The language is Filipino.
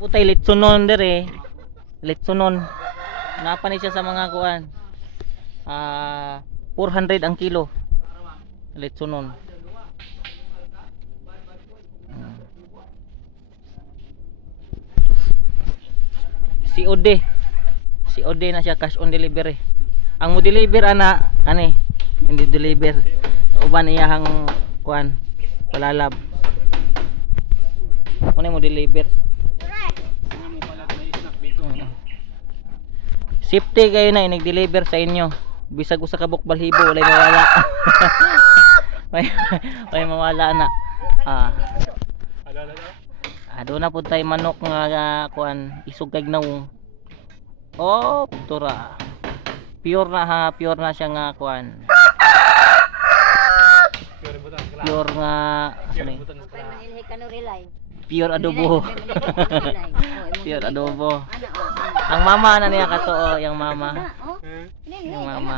Putay litsunon dire. Litsunon. Napa ni siya sa mga kuan. 400 ang kilo. Litsunon. COD. COD na siya, cash on delivery. Ang mo deliver ana kani, hindi deliver. Uban iyahang kuan, palalab. Ano mo deliver? Safety kayo na nag-deliver sa inyo. Bisag usa ka bukbalhibo walay mawala. may mawala na. Doon na po tayo manok nga kuan, isog kag nawong. Oh, tura. Pure na ha, pure na siya nga kuan. Pure nga pure adobo. Pure adobo. Ang mama na niya kato, yung mama. Yung mama.